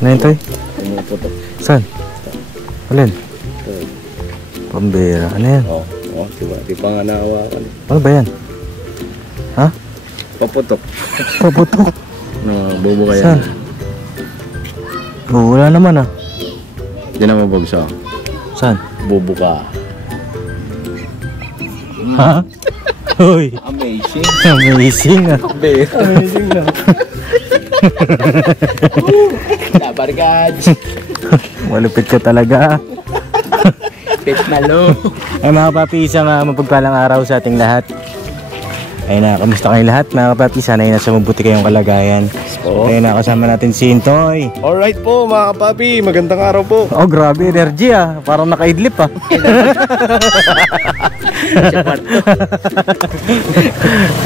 Ano yun, Toy? Pumuputok. Saan? Alin? Pambira. Ano yan? Oo, diba? Di pa nga naawakan. Ano ba yan? Ha? Paputok. Paputok? No, bobo kaya. Saan? Oh, wala naman ah. Di na mabagsak. Saan? Bobo ka. Ha? Uy. Amazing. Amazing ah. Amazing na. Labargads. Malupit ka talaga. Pit malo. Ay mga papi, isang mapagpalang araw sa ating lahat. Ay na, kamusta kayo lahat mga papi? Sana ay nasa mabuti kayong kalagayan. Ay na, kasama natin si Intoy. Alright po mga kapapi, magandang araw po. Oh grabe, energy ah. Parang nakaidlip ah.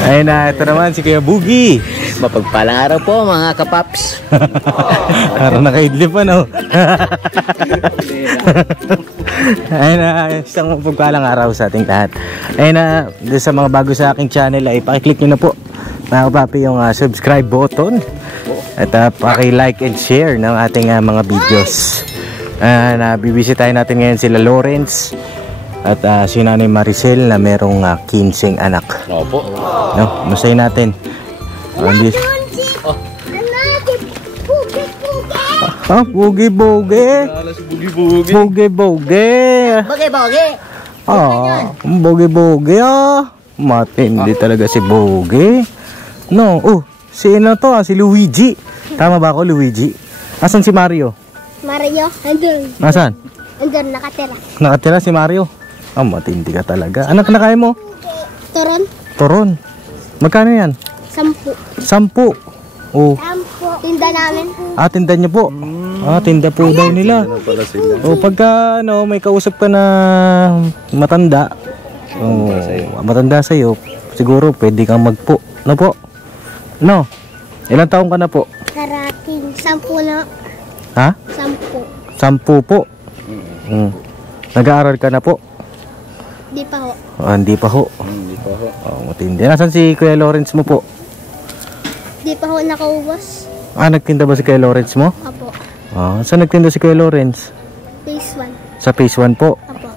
Ay na, ito naman si Kuya Boogie. Mapagpalang araw po mga kapaps. Parang nakaidlip ano. Ay na, isang mapagpalang araw sa ating lahat. Ay na, sa mga bago sa aking channel ay pakiclick nyo na po mga kapapi yung subscribe button. At paki-like and share ng ating mga videos. Nabibisitahin natin ngayon sila Lawrence at si Nanay Maricel na merong 15 anak. Opo. No, masayin natin. Bugi-bugi. Bugi-bugi. Bugi-bugi. Boge-boge. Bugi-bugi ah. Matindi talaga si Bugi. No, sino to si Luigi. Tama ba ako, Luigi? Asan si Mario? Mario, andun. Asan? Andun, nakatira. Nakatira si Mario. Matindi ka talaga. Anak na kaya mo? Turon, Toron. Magkano yan? 10. 10. Oh. 10. Tinda namin. Tinda niyo po. Tinda po daw nila. Pagka may kausap ka na matanda. Matanda sa'yo. Siguro pwede kang magpo. No po? No? Ilang taong ka na po? Karating. 10 na. Ha? 10. 10 po. Nag-aaral ka na po? Di pa ho. Hindi pa ho. Hindi pa ho. Matindi. Nasaan si Kuya Lawrence mo po? Di pa ho nakaubos. Nagtinda ba si Kuya Lawrence mo? Apo. Saan nagtinda si Kuya Lawrence? Phase 1. Sa phase 1 po? Apo.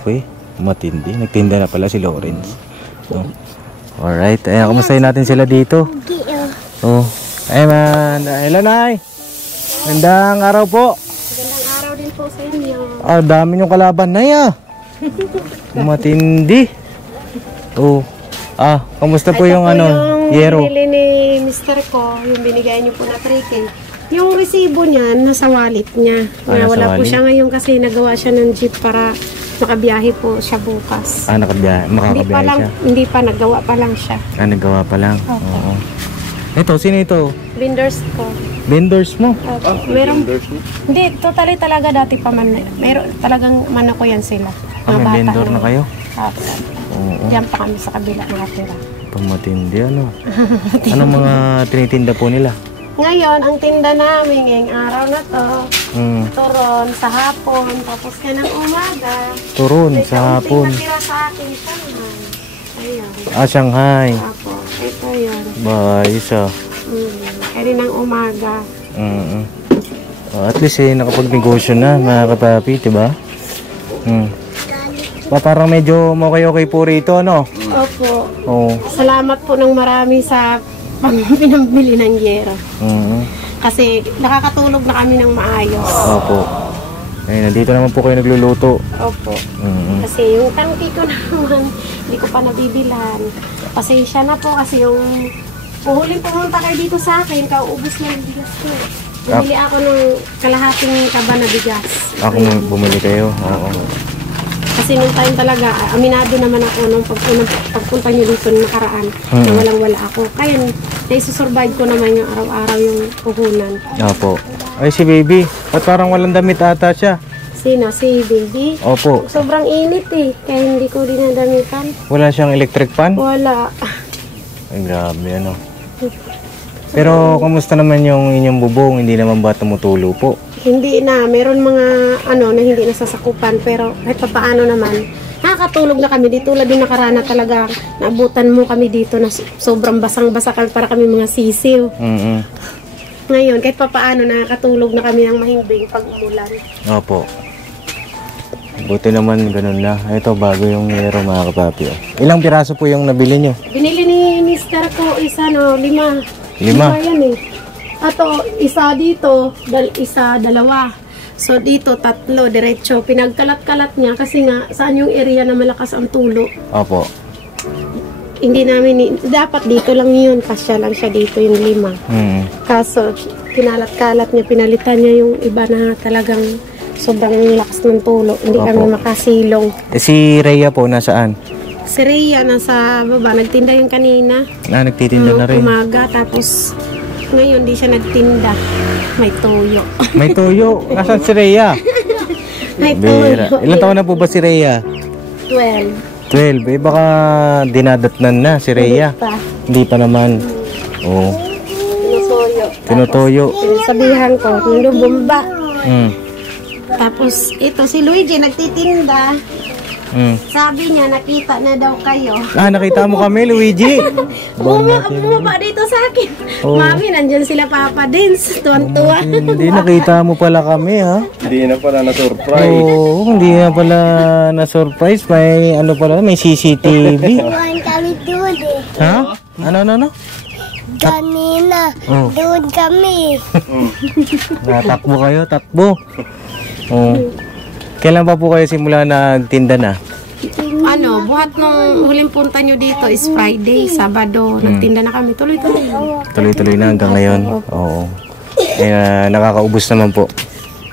Okay. Matindi. Nagtinda na pala si Lawrence. Alright. Kamustahin natin sila dito? Ay man. Hello, Nay. Magandang araw po. Magandang araw din po sa inyo. Dami yung kalaban, Nay Matindi. Kamusta po yung yero? Yung binili ni Mr. ko, yung binigay niyo po na 3K. Yung resibo niya, nasa wallet niya. Wala po siya ngayon kasi nagawa siya ng jeep para makabiyahe po siya bukas. Makakabiyahe siya? Hindi pa, nagawa pa lang siya. Nagawa pa lang? Okay. Oo. Ito, sino ito? Vendors ko. Vendors mo? Meron, hindi, totally talaga dati pa man. Meron talagang mano ko yan sila. Mga May bata vendor na kayo? Oo. Diyan pa kami sa kabila nakatira. Pamatindi Anong mga tinitinda po nila? Ngayon, ang tinda namin ngayong araw na to, turon sa hapon, tapos ka ng umaga. Turon sa hapon. Natira sa akin, Shanghai. Ayan. Shanghai. Apo, ito yun. Isa. Kaya ng umaga. At least nakapag-negosyo na mga kapapi, diba? Parang medyo okay po rito, ano? Opo. Salamat po ng marami sa pinambili ng yero. Kasi nakakatulog na kami ng maayos. Opo. Nandito naman po kayo nagluluto. Opo. Kasi yung tangki ko naman, hindi ko pa nabibilan. Pasensya na po kasi yung huling pumunta kayo dito sa akin, kauubos na yung bigas ko. Bumili ako ng kalahating kaba na bigas. Ako bumili kayo? Oo. Kasi nung time talaga, aminado naman ako nung pagpunta nyo dito nung nakaraan na walang-wala ako. Kaya naisussurvive ko naman yung araw-araw yung puhunan. Opo. Ay, si baby. At parang walang damit ata siya. Sino? Si baby? Opo. Sobrang init kaya hindi ko dinadamitan. Wala siyang electric fan? Wala. Ay, grabe Pero, kamusta naman yung inyong bubong? Hindi naman ba tumutulo po? Hindi na. Meron mga na hindi nasasakupan. Pero kahit paano naman, nakakatulog na kami. Di tulad yung nakarana talaga. Naabutan mo kami dito na sobrang basang-basa kami para kami mga sisiw. Ngayon, kahit papaano, nakakatulog na kami ng mahimbing pag umulan. Opo. Buti naman ganun na. Ito, bago yung yero mga kapapi. Oh. Ilang piraso po yung nabili nyo? Binili ni Mr. ko isa, 5. 5? Yan eh. Ato, isa dito, isa, 2. So dito, 3, diretso. Pinagkalat-kalat niya kasi nga, saan yung area na malakas ang tulo. Opo. Hindi namin, dapat dito lang yun. Kasya lang siya dito, yung 5. Kaso, kinalat-kalat niya, pinalitan niya yung iba na talagang sobrang lakas ng tulo. Hindi Opo. kami makasilong. Si Rhea po, nasaan? Si Rhea nasa baba, nagtinda yung kanina. Nagtitinda na rin. Umaga, tapos ngayon di siya nagtinda. May toyo. May toyo. Nasaan si Rhea? May Bira. toyo. Ilang taon na po ba si Rhea? 12. 12. Eh, baka dinadatnan na si Rhea. Pa. Hindi pa naman. Oo. Tinutoyo. Tinutoyo. Sabihan ko, nung bumba. Tapos ito si Luigi nagtitinda. Sabi niya, nakita na daw kayo. Nakita mo kami, Luigi. Bumaba dito sa akin. Oh. Mami, nandyan sila Papa Dins. Tuwan-tuwa. Hindi nakita mo pala kami, ha? Hindi na pala na-surprise. Oo, hindi na pala na-surprise. May ano pala, may CCTV. Tuwan kami doon eh. Ha? Ano? Kanina. Oh. Doon kami. Natakbo kayo, takbo. Oh. Kailan pa po kayo simula nagtinda na? Buhat nung huling punta nyo dito is Friday, Sabado. Nagtinda na kami. Tuloy-tuloy. Tuloy-tuloy na hanggang ngayon. Oo. Nakakaubos naman po.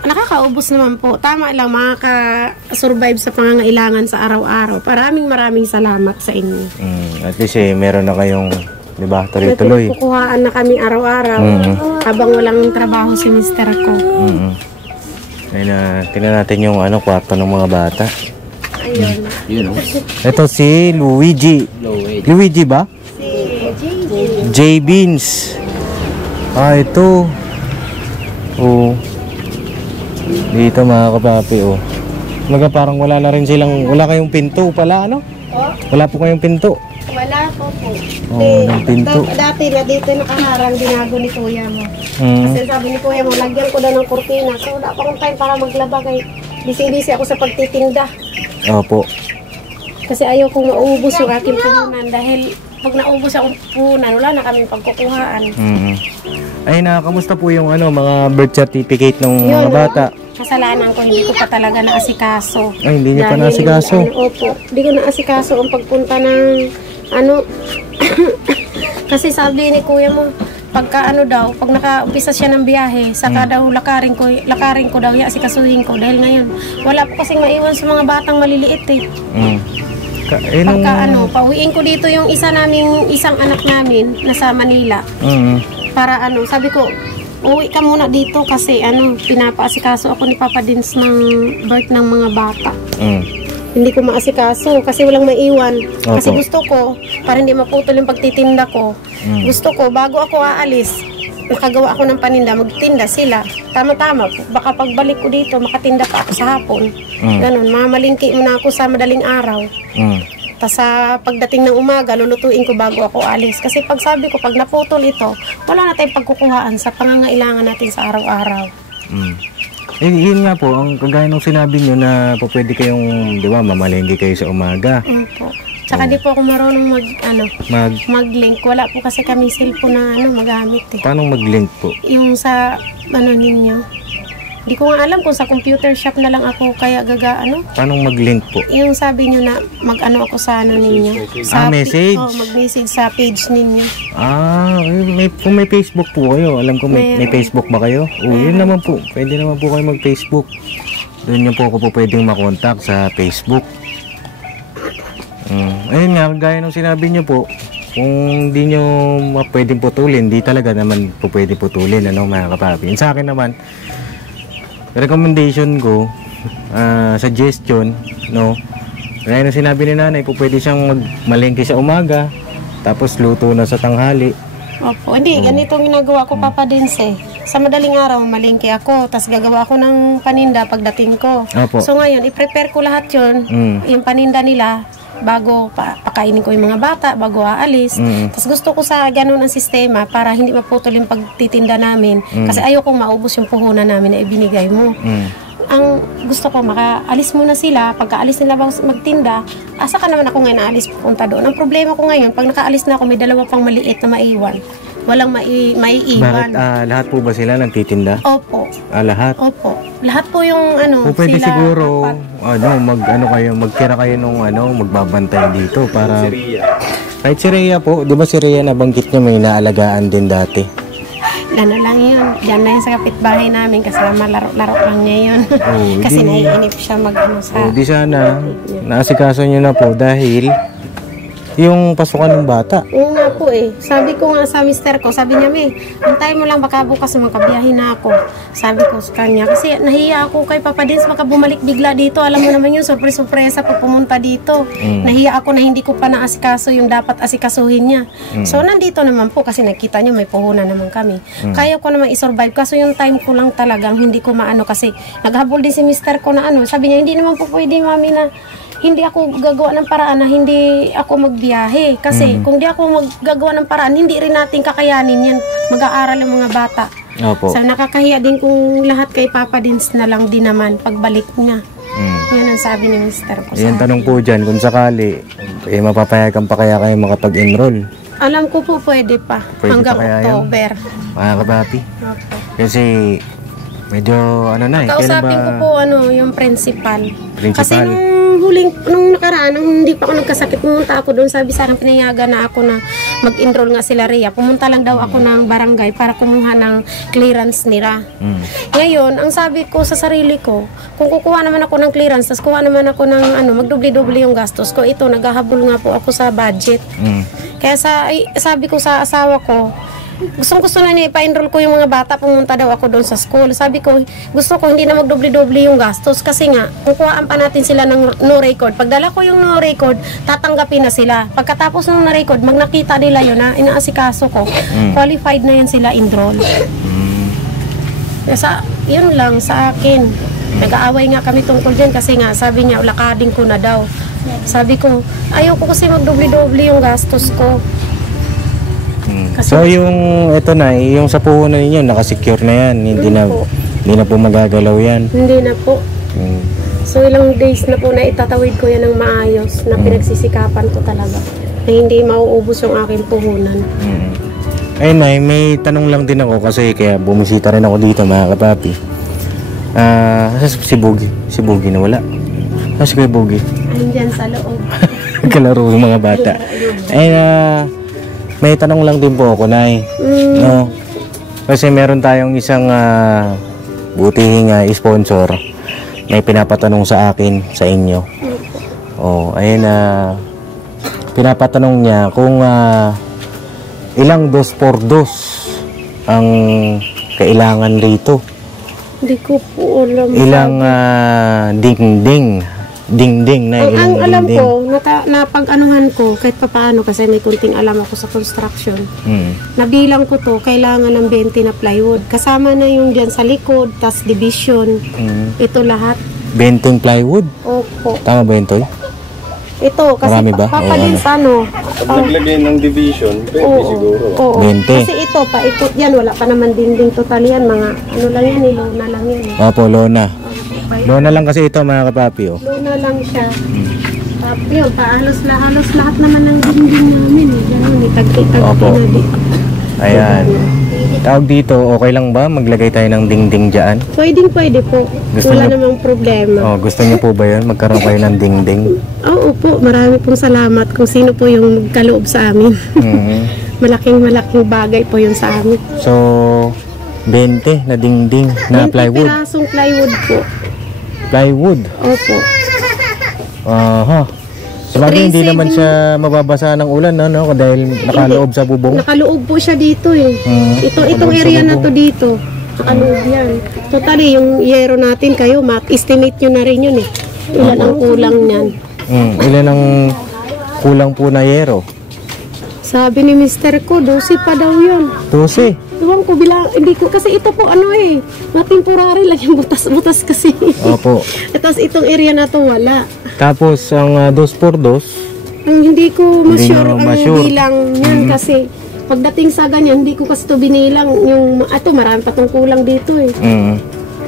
Nakakaubos naman po. Tama lang, makaka-survive sa pangangailangan sa araw-araw. Maraming salamat sa inyo. At least meron na kayong, di ba, tuloy-tuloy. Kukuhaan na kami araw-araw habang walang trabaho si Mr. ko. Tingnan natin yung kwarto ng mga bata. Ayun. Yun, oh. Ito si Luigi. Luigi ba? J Beans. Ito. Oh. Dito mga kapapi, oh. Parang wala na rin silang, wala kayong pinto pala, ano? Wala po kayong pinto. Wala po. Ng pinto. Dati na dito nakaharang, binago ni kuya mo. Kasi sabi ni kuya mo, lagyan ko daw ng kurtina. So wala pa akong time para maglaba kay busy-busy ako sa pagtitinda. Opo. Kasi ayaw kong maubos yung aking puhunan dahil pag naubos ang puhunan, wala na kaming pagkukuhaan. Ay, kamusta po yung mga birth certificate ng mga bata? Kasalanan ko, hindi ko pa talaga naasikaso. Ay, hindi niyo pa naasikaso? Opo, hindi ko naasikaso ang pagpunta ng kasi sabi ni kuya mo, pagka daw, pag nakaumpisa siya ng biyahe, saka daw lakarin ko daw, asikasuhin ko. Dahil ngayon, wala po kasing maiwan sa mga batang maliliit eh. Pagka pauwiin ko dito yung isang anak namin, nasa Manila. Para sabi ko, uwi ka muna dito kasi pinapaasikaso ako ni Papa Dins ng birth ng mga bata. Hindi ko maasikaso kasi walang maiwan. Kasi gusto ko, para hindi maputol yung pagtitinda ko, gusto ko, bago ako aalis, nakagawa ako ng paninda, magtinda sila. Tama-tama, baka pagbalik ko dito, makatinda pa ako sa hapon. Ganon, mamalingki muna ako sa madaling araw. Tapos sa pagdating ng umaga, lulutuin ko bago ako alis. Kasi pag sabi ko, pag naputol ito, wala na tayong pagkukuhaan sa pangangailangan natin sa araw-araw. Yun nga po, ang kagaya nung sinabi nyo na po pwede kayong, di ba, mamalengke kayo sa umaga. Po. Tsaka di po ako marunong mag-link. Wala po kasi kami cellphone na magamit eh. Paano mag-link po? Yung sa ninyo. Di ko nga alam kung sa computer shop na lang ako kaya Paano mag-link po? Yung sabi nyo na mag-ako sa ninyo. Sa message? Mag-message sa page ninyo. Kung may Facebook po kayo. Alam ko may Facebook ba kayo? Yun naman po. Pwede naman po kayo mag-Facebook. Doon nyo po ako po pwedeng makontak sa Facebook. Ayun nga, gaya nung sinabi nyo po, kung di nyo pwedeng putulin, di talaga naman po pwede putulin, mga kapapi. Sa akin naman, recommendation ko, suggestion, kaya nung sinabi ni nanay, po pwede siyang malengke sa umaga, tapos luto na sa tanghali. Opo, hindi, ganito ginagawa ko, Papa Dins eh. Sa madaling araw, malengke ako, tapos gagawa ako ng paninda pagdating ko. Opo. So ngayon, i-prepare ko lahat yun, yung paninda nila, bago pakainin ko yung mga bata, bago aalis. Tapos gusto ko sa ganun ang sistema para hindi maputol yung pagtitinda namin. Kasi ayoko maubos yung puhunan namin na ibinigay mo. Ang gusto ko, makaalis muna sila. Pagkaalis nila magtinda, asa ka naman ako ngayon naalis pupunta doon. Ang problema ko ngayon, pag nakaalis na ako, may dalawa pang maliit na maiwan. Walang maiiwan. Bakit lahat po ba sila nagtitinda? Opo. Lahat? Opo. Lahat po yung Pwede sila. siguro, magtira kayo nung magbabantay dito para... Kahit si Rhea po, di ba si Rhea nabanggit niya may naalagaan din dati? Ano lang yun. Diyan na yun sa kapitbahay namin kasi malaro-laro lang niya yun. Kasi naiinip siya sa... di sana, naasikaso niyo na po dahil yung pasukan ng bata. Oo nga po Sabi ko nga sa mister ko, sabi niya, antay mo lang baka bukas makabiyahin na ako. Sabi ko sa kanya, kasi nahiya ako kay Papa Dins, baka bumalik bigla dito. Alam mo naman yun, surprise-surpresa pag pumunta dito. Nahiya ako na hindi ko pa naasikaso yung dapat asikasuhin niya. So nandito naman po kasi nakita niyo may puhunan naman kami. Kaya ko naman i-survive. Kaso yung time ko lang talagang hindi ko maano kasi naghabol din si mister ko na sabi niya, hindi naman po pwede mami na hindi ako gagawa ng paraan na hindi ako magbiyahe. Kasi kung di ako maggagawa ng paraan, hindi rin natin kakayanin yan. Mag-aaral ang mga bata. Opo. So nakakahiya din kung lahat kay Papa Dins na lang din naman pagbalik niya. Yan ang sabi ni Mr. ko. Yan tanong po dyan, kung sakali, mapapayagan pa kaya kayo makapag-enroll? Alam ko po pwede pa. Pwede hanggang pa kaya October. Mga kapapi. Kasi medyo Kausapin ko po yung principal. Kasi Principal. nung nakaraan, nung hindi pa ako nagkasakit, pumunta ako doon, sabi sa akin, pinayagan na ako na mag-enroll nga sila Rhea. Pumunta lang daw ako ng barangay para kumuha ng clearance nila. Ngayon, ang sabi ko sa sarili ko, kung kukuha naman ako ng clearance, tapos kuha naman ako ng magdubli-dubli yung gastos ko, ito, naghahabol nga po ako sa budget. Kaya sabi ko sa asawa ko, gusto na niya ipa-enroll ko yung mga bata, pumunta daw ako doon sa school. Sabi ko, gusto ko hindi na magdubli-dubli yung gastos kasi nga, kukuhaan pa natin sila ng no record. Pagdala ko yung no record, tatanggapin na sila. Pagkatapos ng no record, nakita nila yun na inaasikaso ko, qualified na yan sila enroll. Kaya yun lang sa akin. Nag-aaway nga kami tungkol dyan kasi nga, sabi niya, lakading ko na daw. Sabi ko, ayoko kasi magdubli-dubli yung gastos ko. So yung yung sa puhunan ninyo nakasecure na yan, hindi na po magagalaw yan. Hindi na po. So ilang days na po na itatawid ko yan ng maayos na pinagsisikapan ko talaga na hindi mauubos yung aking puhunan. Ayun may tanong lang din ako kasi kaya bumisita rin ako dito mga kapapi. Si Boogie na wala. Si Kuya Boogie Andyan sa loob. kalaro yung mga bata. May tanong lang din po ako, Nay. No? Kasi meron tayong isang butihing sponsor. May pinapatanong sa akin, sa inyo. Pinapatanong niya kung ilang 2x2 ang kailangan rito. Hindi ko po alam. Ilang dingding na ang alam ko, napag-anuhan ko kahit papaano kasi may kunting alam ako sa construction. Nabilang ko to, kailangan ng 20 na plywood. Kasama na yung dyan sa likod, tas division. Ito lahat. 20 plywood? Opo. Tama ba yun, Toy? Ito, kasi marami ba? Papadins Naglagay ng division, pwede siguro. Oo. 20. Kasi ito, paikot yan, wala pa naman dinding total yan, mga lang yan, lona lang yan. Opo, lona. Lona lang kasi ito mga kapapi. Lona lang siya. Yun, halos lahat naman ng dinding namin. Ganun, tag-tag Opo. na dito. Ayan. Tawag dito, okay lang ba maglagay tayo ng dingding dyan? Pwede po. Wala namang problema. Gusto niyo po ba yun? Magkaroon kayo ng dingding? Oo po, marami pong salamat kung sino po yung magkaloob sa amin. Malaking bagay po yun sa amin. So, 20 na dingding na 20 plywood. pirasong plywood po. Plywood? Opo. Sabagay, hindi naman siya mababasa ng ulan, no? Dahil nakaloob sa bubong. Nakaloob po siya dito Itong area na to dito. Nakaloob yan. Totally, yung yero natin kayo, estimate nyo na rin yun Ilan ang kulang niyan. Ilan ang kulang po na yero? Sabi ni Mr. ko, 12 pa daw yun. 12? Ewan ko, hindi ko, kasi ito po temporary lang yung butas kasi. Opo. Tapos itong area na to wala. Tapos ang 2x2, hindi ko ma-sure nyo ang ma-sure. bilang yan kasi pagdating sa ganyan, hindi ko kasi ito binilang yung, marami pa tong kulang dito eh.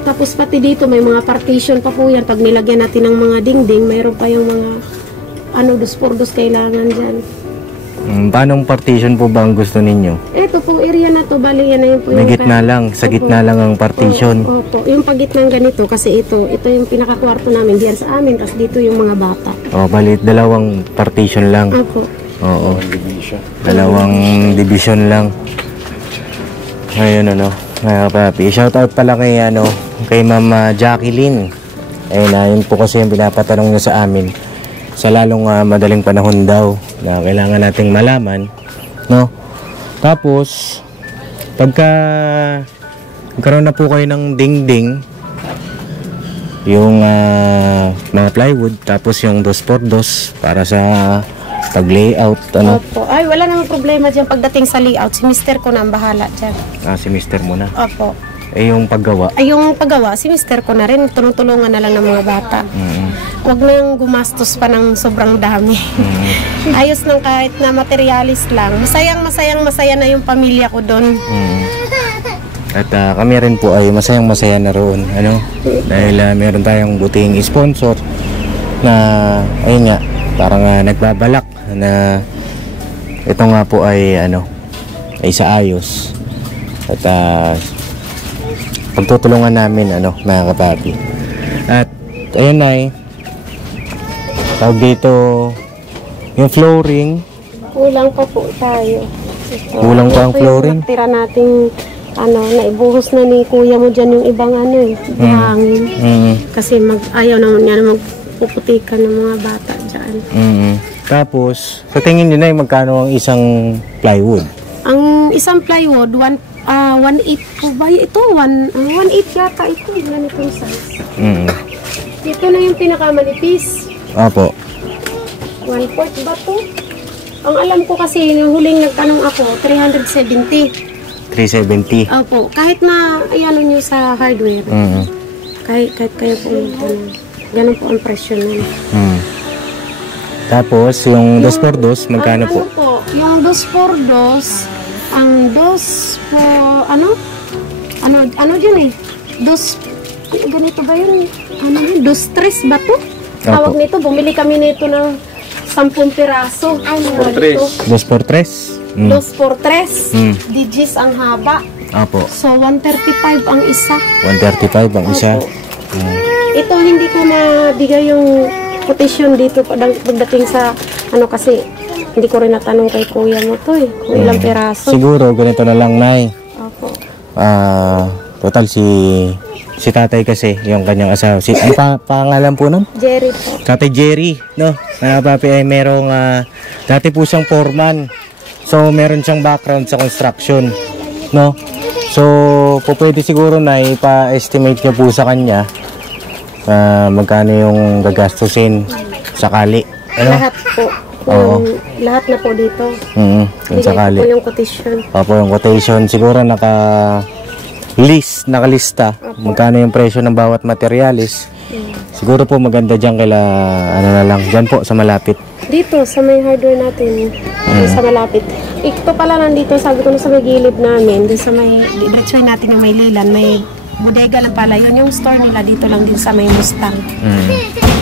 Tapos pati dito may mga partition pa po yan. Pag nilagyan natin ng mga dingding, mayroon pa yung mga dos kailangan dyan. Paanong partition po ba ang gusto ninyo? Ito pong area na to, bali yan na yun po May yung gitna lang, sa gitna lang ang partition. Opo, yung pagitnang ganito kasi ito yung pinakakwarto namin diyan sa amin, tapos dito yung mga bata. Bali, dalawang partition lang. Opo. Oo. Dalawang division lang. Ayun mga kapapi. Shoutout pala kay Mama Jacqueline. Ayun po kasi yung pinapatanong niya sa amin. Sa lalong madaling panahon daw na kailangan nating malaman, no? Tapos pagka magkaroon na po kayo ng dingding, yung mga plywood, tapos yung 2x2 para sa pag-layout, Opo. Ay, wala nang problema dyan pagdating sa layout. Si mister ko na ang bahala dyan. Si mister mo na. Opo. Yung paggawa. Ay, yung paggawa, si mister ko na rin. Tulong-tulungan na lang ng mga bata. Huwag nang gumastos pa ng sobrang dami. Ayos lang kahit na materialis lang. Masaya na yung pamilya ko doon. At kami rin po ay masaya na roon. Dahil meron tayong buting sponsor na, ayun nga, parang nagbabalak na ito nga po ay ay sa ayos. At pagtutulungan namin mga kapapi. At ayun tawag dito yung flooring. Kulang pa po tayo. Kulang pa ang flooring. Tira nating naibuhos na ni kuya mo dyan yung ibang hangin. Kasi ayaw naman niya magpuputikan ng mga bata dyan. Tapos sa tingin nyo magkano ang isang plywood? Ang isang plywood 1.8 po ba? Ito, 1.8 yata ito. Ganitong size. Ito na yung pinakamanipis. Opo. 1/4 ba to? Ang alam ko kasi, yung huling nagtanong ako, 370. 370. Opo. Kahit na, ayano nyo sa hardware. Kahit kayo po yung ganun po ang presyo nun. Tapos, yung 2x2, magkano po? Yung 2x2, ang ano dyan ganito ba yun? 2-3 ba to? Tawag nito, bumili kami nito ng 10 piraso. 2x3? 2x3. Digits ang haba. Opo. So, 135 ang isa. 135 ang isa. Ito, hindi ko mabigay yung quotation dito pagdating sa kasi hindi ko rin natanong kay kuya mo to kung ilang peraso. Siguro ganito na lang, Nay. Opo. Total si tatay kasi yung kanyang asawa. Ang pangalan po nun? Jerry po. Tatay Jerry, no? Papi ay merong dati po siyang foreman. So meron siyang background sa construction, no? So pwede siguro na ipa-estimate niyo po sa kanya magkano yung gagastusin sakali. Lahat po. Lahat na po dito. Kung sakali. Po yung quotation. Opo, yung quotation. Siguro nakalista. Magkano yung presyo ng bawat materialis. Siguro po maganda dyan dyan po sa malapit. Dito, sa may hardware natin. Sa malapit. Ito pala nandito, sabi ko na sa may gilid namin. Doon sa may, diretsuhin natin yung may lilan. May bodega lang pala. Yun yung store nila dito lang din sa may Mustang.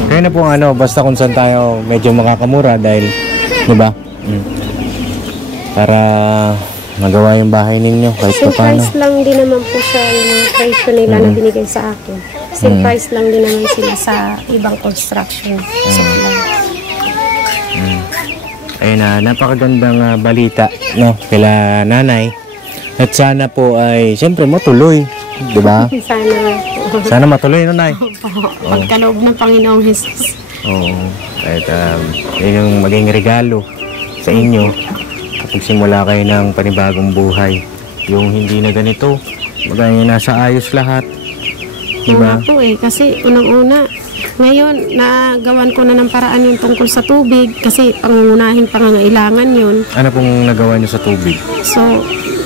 Kaya na po basta kung saan tayo medyo makakamura dahil, di ba? Para magawa yung bahay ninyo kahit pa paano. Price lang din naman po siya yung mga presyo nila na binigay sa akin. Same price lang din naman sila sa ibang construction supply. Ayun napakagandang balita kila nanay. At sana po ay siyempre matuloy, di ba? Sana matuloy, Nay. Pagkaloob ng Panginoong Jesus. Oo. At yun yung maging regalo sa inyo kapag simula kayo ng panibagong buhay. Yung hindi na ganito, maganda nasa ayos lahat. Diba? Po kasi unang-una, ngayon nagawan ko na ng paraan yung tungkol sa tubig kasi pangunahing pangangailangan yun. Ano pong nagawa nyo sa tubig? So,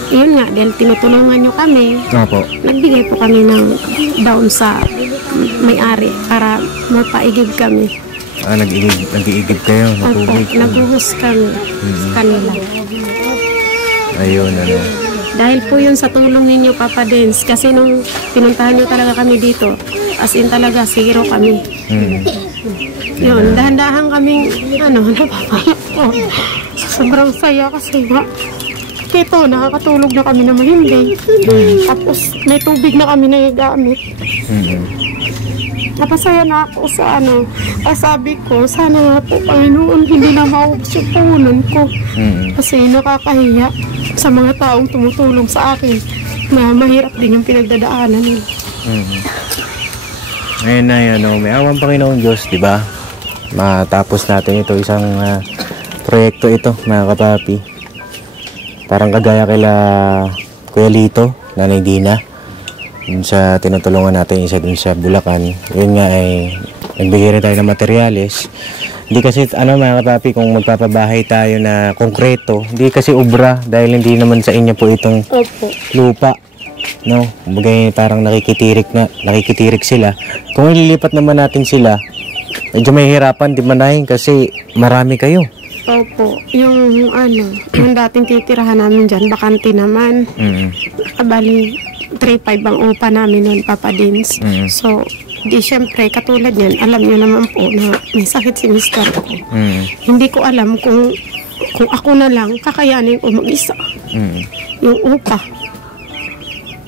yun nga, dahil tinutulungan nyo kami, Opo. nagbigay po kami ng down sa may-ari para mapaigib kami. Nag-iigib kayo ng Opo, tubig. naghuhus kami sa kanila. Ayun, ano. Dahil po yun sa tulong ninyo, Papa Dens. Kasi nung pinuntahan nyo talaga kami dito, as in talaga, zero kami. Yun, dahan-dahan kaming, napapalak po. Sobrang saya kasi nga, ito, nakakatulog na kami na mahimbing. Tapos, may tubig na kami nagagamit. Napasaya na ako sa sabi ko, sana nga po, Panginoon, hindi na maubos yung puhunan ko. Kasi nakakahiya sa mga taong tumutulong sa akin na mahirap din yung pinagdadaanan nila. Ayun na yun, may awang Panginoon Diyos, di ba? Matapos natin ito, isang proyekto ito, mga kapapi. Parang kagaya kila Kuya Lito, Nanay Dina. Dun sa tinutulungan natin, isa dun sa Bulacan. Yun nga ay nagbigay rin tayo ng materyales. Hindi kasi mga kapapi, kung magpapabahay tayo na konkreto, hindi kasi obra dahil hindi naman sa inyo po itong lupa. No, kumbaga parang nakikitirik sila. Kung ililipat naman natin sila, medyo may hirapan di manahin kasi marami kayo. Opo, yung dating titirahan namin dyan, bakante naman. Bali, 3,500 ang upa namin nun, Papa Dins. So, di syempre, katulad yan, alam nyo naman po na may sakit si Mr. ko. Hindi ko alam kung ako na lang, kakayanin ko mag-isa. Yung upa.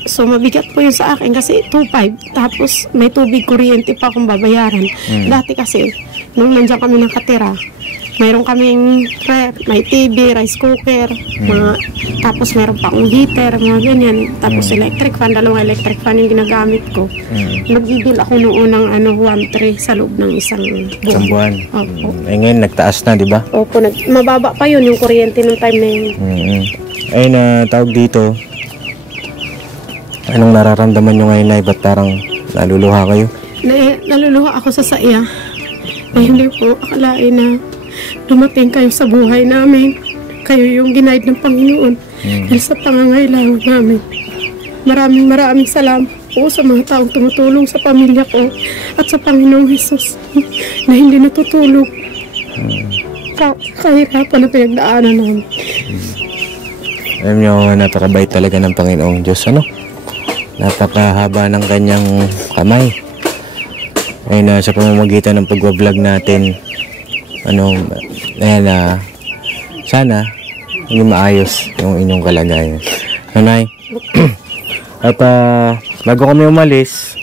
So, mabigat po yun sa akin kasi 2,500. Tapos, may tubig, kuryente pa akong babayaran. Dati kasi, nung nandiyan kami nakatira, mayroon kaming rep, may TV, rice cooker, tapos mayroon pa akong heater, mga ganyan. Tapos electric fan, 2 electric fan yung ginagamit ko. Nagbibil ako noong unang 1,300 sa loob ng isang buwan. Opo. Ngayon, nagtaas na, di ba? Opo, mababa pa yun yung kuryente nung time na yun. Ayun, tawag dito. Anong nararamdaman nyo ngayon, Nay? Ba't parang naluluha kayo? Naluluha ako sa saya. Hindi po akalain na dumating kayo sa buhay namin. Kayo yung ginaid ng Panginoon dahil sa pangangailangan namin. Maraming salamat po sa mga taong tumutulong sa pamilya ko at sa Panginoong Hesus na hindi natutulog. Kahirapan na pinagdaanan namin. Alam nyo, napakabait talaga ng Panginoong Diyos, napakahaba ng kanyang kamay. Ayun, sa pamamagitan ng pag-vlog natin, sana hindi maayos yung inyong kalagayan. Nanay, at bago kami umalis,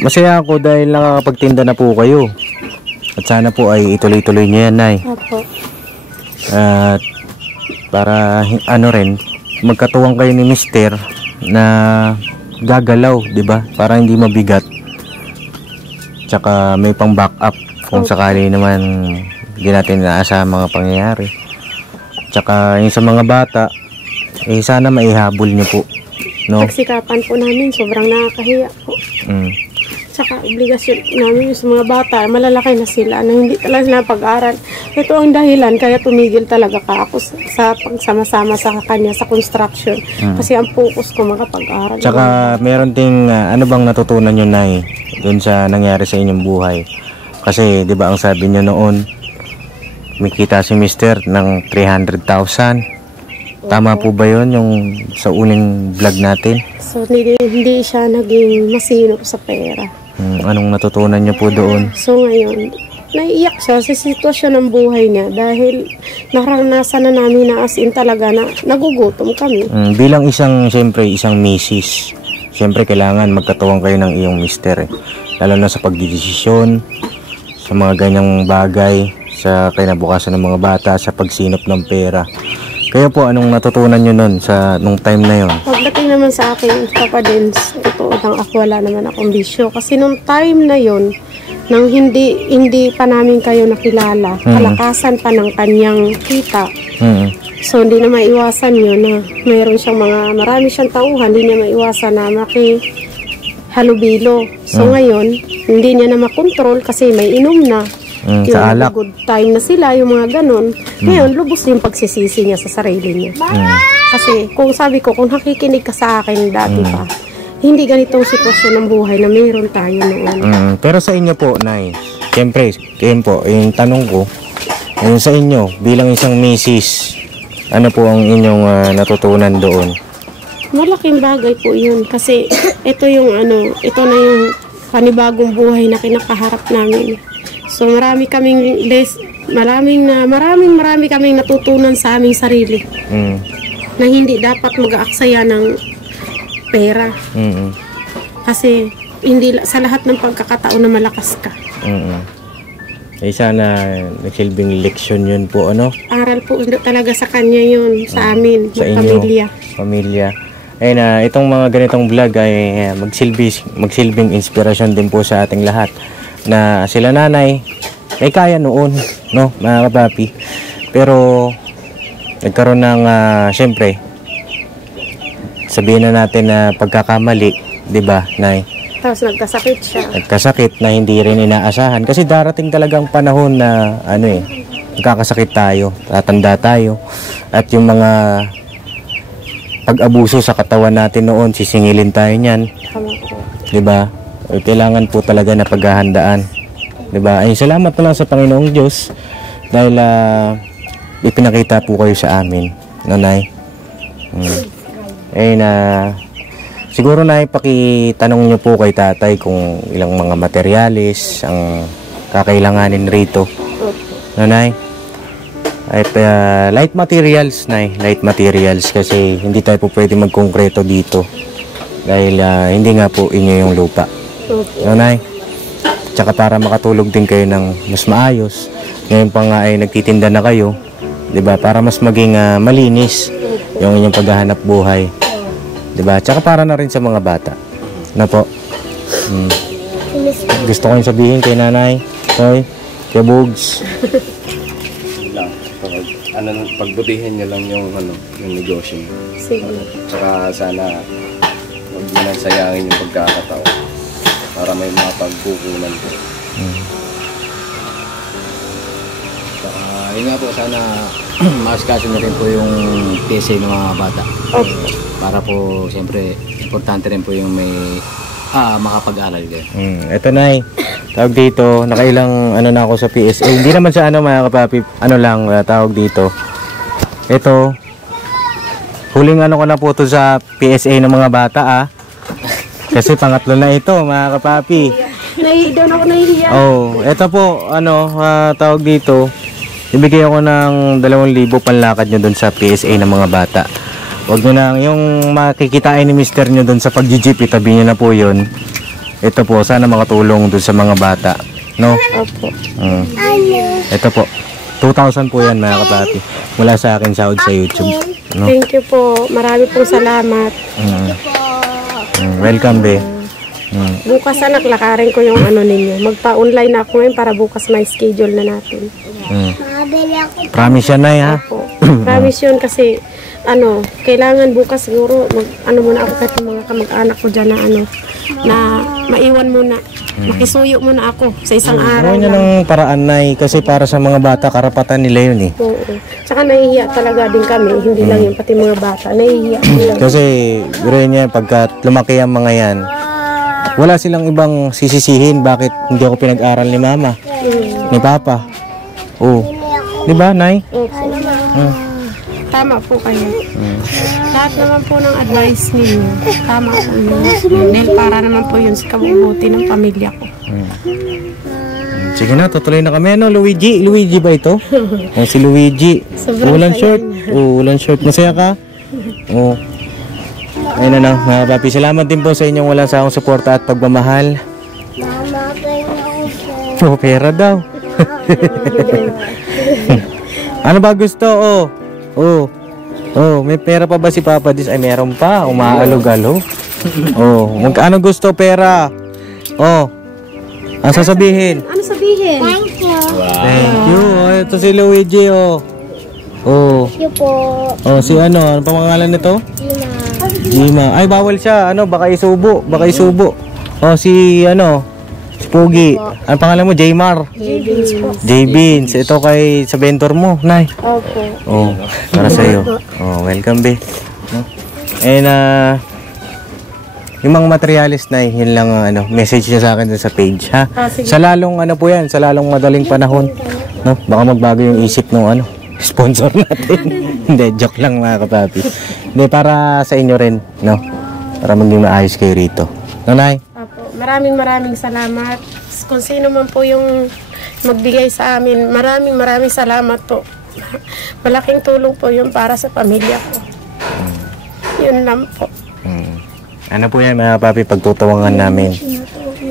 masaya ako dahil nakakapagtinda na po kayo. At sana po ay ituloy-tuloy niyo yan, Nay. Opo. At para rin, magkatuwang kayo ni Mister na gagalaw, di ba? Para hindi mabigat. Tsaka may pang backup kung sakali naman hindi natin inaasahang mga pangyayari. Tsaka yung sa mga bata, sana maihabol nyo po, no? Pagsikapan po namin, sobrang nakakahiya po. Tsaka obligasyon namin yung sa mga bata, malalaki na sila na hindi talaga napag-aral. Ito ang dahilan kaya tumigil talaga ako sa pagsama-sama sa kanya sa construction. Kasi ang focus ko makapag-aral. Tsaka meron ding ano bang natutunan nyo, Nay, doon sa nangyari sa inyong buhay? Kasi 'di ba ang sabi niyo noon, kumikita si Mister ng 300,000. Tama po ba 'yon yung sa uling vlog natin? So hindi siya naging masino sa pera. Anong natutunan niyo po doon? So ngayon, naiiyak siya sa sitwasyon ng buhay niya dahil naranasan na namin na as in talaga na nagugutom kami. Bilang isang misis, siyempre kailangan magkatuwang kayo ng iyong mister. Lalo na sa pagdidesisyon, sa mga ganyang bagay, sa kinabukasan ng mga bata, sa pagsinop ng pera. Kaya po, anong natutunan nyo nun nung time na yon? Pagdating naman sa akin, Papa Dens, totoo lang ako, wala naman akong bisyo. Kasi nung time na yon, nang hindi pa namin kayo nakilala, kalakasan pa ng kanyang kita. So, hindi na maiwasan yun na mayroon siyang marami siyang tauhan, hindi niya maiwasan na halubilo. So ngayon, hindi niya na makontrol kasi may inom na. Sa alak. Good time na sila, yung mga ganon. Ngayon, lubos yung pagsisisi niya sa sarili niya. Kasi kung sabi ko, kung nakikinig ka sa akin dati pa, hindi ganitong sitwasyon ng buhay na mayroon tayo noon. Pero sa inyo po, Nay, siyempre, kayo po, yung tanong ko, yung sa inyo, bilang isang misis, ano po ang inyong natutunan doon? Malaking bagay po yun kasi ito yung ito na yung panibagong buhay na kinakaharap namin. So marami kaming marami kaming natutunan sa aming sarili. Na hindi dapat mag-aaksaya ng pera. Kasi hindi sa lahat ng pagkakataon na malakas ka. Eh sana nagsilbing leksyon yun po, ano? Aral po talaga sa kanya yun, sa amin, Sa inyo, pamilya. Pamilya. Ayun na, itong mga ganitong vlog ay magsilbing inspirasyon din po sa ating lahat. Na sila nanay, ay kaya noon, no, mga kapapi. Pero, nagkaroon ng, syempre, sabihin na natin na pagkakamali, di ba, Nay? Tapos nagkasakit siya. Nagkasakit na hindi rin inaasahan. Kasi darating talagang panahon na, magkakasakit tayo, tatanda tayo. At yung mga pag-abuso sa katawan natin noon, sisingilin tayo niyan. Tama po. Diba? Kailangan po talaga na paghahandaan. Diba? Ay, salamat na lang sa Panginoong Diyos dahil ipinakita po kayo sa amin, nanay. Ay na siguro na pakitanong niyo po kay tatay kung ilang mga materyales ang kakailanganin rito. Nanay? At light materials, Nay. Light materials kasi hindi tayo po pwede magkongkreto dito. Dahil hindi nga po inyo yung lupa. Nanay? Tsaka para makatulog din kayo ng mas maayos. Ngayon pa nga ay nagtitinda na kayo. 'Di ba? Para mas maging malinis yung inyong paghahanap buhay. 'Di ba? Tsaka para na rin sa mga bata. Na po. Gusto ko yung sabihin kay nanay, kay Bugs. Pagbutihin niyo lang yung negosyo niyo. Sige. Tsaka sana huwag niyo nang sayangin yung pagkakataon para may mga pagkukunan po. Saka yun nga po, sana maaskaso na rin po yung PSA ng mga bata. Para po, siyempre, importante rin po yung may makapag-aral kayo. Ito, Nay. Tawag dito, nakailang na ako sa PSA. Hindi naman sa mga kapapi, tawag dito. Ito, huling ko na po to sa PSA ng mga bata, Kasi pangatlo na ito, mga kapapi. Doon ako nahihiya. Ito po, tawag dito, ibigay ako ng 2,000 panlakad nyo doon sa PSA ng mga bata. Huwag nyo na, yung makikitain ni mister nyo doon sa pag-jeep, itabi nyo na po yun. Ito po, sana makatulong doon sa mga bata. No? Opo. Ito po, 2,000 po yan, mga kapapi. Mula sa akin sahod sa YouTube. No? Thank you po. Marami pong salamat. Welcome, be. Bukas anak, lakarin ko yung ninyo. Magpa-online na ako ngayon para bukas may schedule na natin. Promise yan, Nay, ha? Opo. Promise yun kasi kailangan bukas siguro muna ako kahit mga kamag-anak ko dyan na maiwan muna. Makisuyo muna ako sa isang araw Gawin nyo ng paraan, Nay, kasi para sa mga bata, karapatan nila yun, Oo. Tsaka nahihiya talaga din kami, hindi lang yung pati mga bata, nahihiya sila. Kasi, gawin niya, pagka lumaki ang mga yan, wala silang ibang sisisihin bakit hindi ako pinag-aral ni Mama, ni Papa. Di ba, Nay? Tama po kayo. Lahat naman po ng advice ninyo, tama po yun. Dahil para naman po yun sa kabubuti ng pamilya ko. Sige na, tutuloy na kami. Luigi? Luigi ba ito? Si Luigi. Ulan short. Ulan short. Masaya ka? Ayun na lang, mga papi. Salamat din po sa inyong walang sawang suporta at pagmamahal. Pera daw. Ano ba gusto? May pera pa ba si Papa Dis? Ay, meron pa. Umaalog-alog. Magkano gusto pera? Ano sasabihin? Ano sabihin? Thank you. Thank you. Ito si Luigi, Thank you po. Si ano pangalan nito? Gina. Ay, bawal siya. Baka isubo. Si Pogi. Ang pangalan mo? Jaymar. J-Beans. Ito sa vendor mo, Nay. Opo. Para sa iyo. Welcome, be. And yung mga materialis na yun lang ang message niya sa akin dun sa page, ha? Sige. Sa lalong po yan, sa lalong madaling panahon, no? Baka magbago yung isip ng sponsor natin. Hindi, joke lang mga kapapi. Hindi, para sa inyo rin, no? Para maging maayos kayo rito. Nanay? Apo, maraming salamat. Kung sino man po yung magbigay sa amin, maraming salamat po. Malaking tulong po yun para sa pamilya ko. Yun lang po. Ano po yan mga papi, pagtutuwangan namin.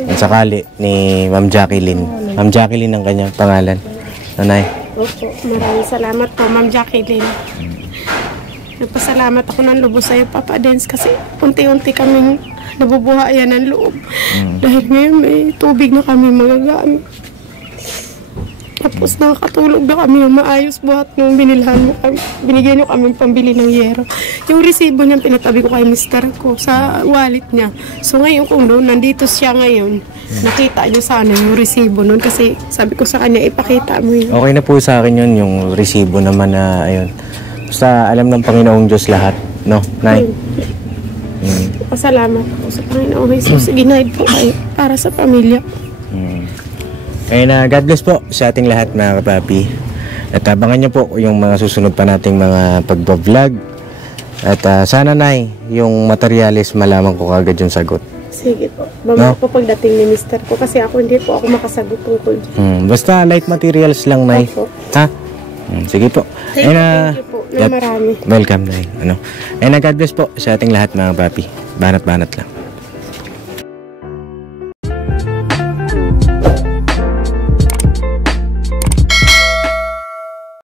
Ang sakali ni Ma'am Jacqueline. Ma'am Jacqueline ang kanyang pangalan. Nanay? Opo, maraming salamat po, Ma'am Jacqueline. Nagpasalamat ako ng lubos sa'yo, Papa Dens, kasi unti-unti kaming nabubuhayan ng loob. Dahil ngayon may tubig na kami magagamit. Tapos nakakatulog na kami ng maayos buhat nung binilhan mo kami. Binigyan nyo kami pambili ng yero. Yung resibo niya pinatabi ko kay mister ko sa wallet niya. So ngayon kung doon, nandito siya ngayon, nakita nyo sana yung resibo noon kasi sabi ko sa kanya, ipakita mo yun. Okay na po sa akin yun, yung resibo naman na ayun. Basta alam ng Panginoong Diyos lahat, no? Nay? Pasalamat po sa Panginoong Jesus. Ginaid po kayo para sa pamilya. Kaya na God bless po sa ating lahat mga kapapi. At abangan nyo po yung mga susunod pa nating mga pagbablog. At sana Nay, yung materialis malaman ko kagad yung sagot. Sige po. Bama po pagdating ni mister ko kasi hindi po ako makasagot tungkol dyan. Basta light materials lang Nay. Opo. Ha? Sige po. Thank you po. Na marami. Welcome Nay. And God bless po sa ating lahat mga kapapi. Banat-banat lang.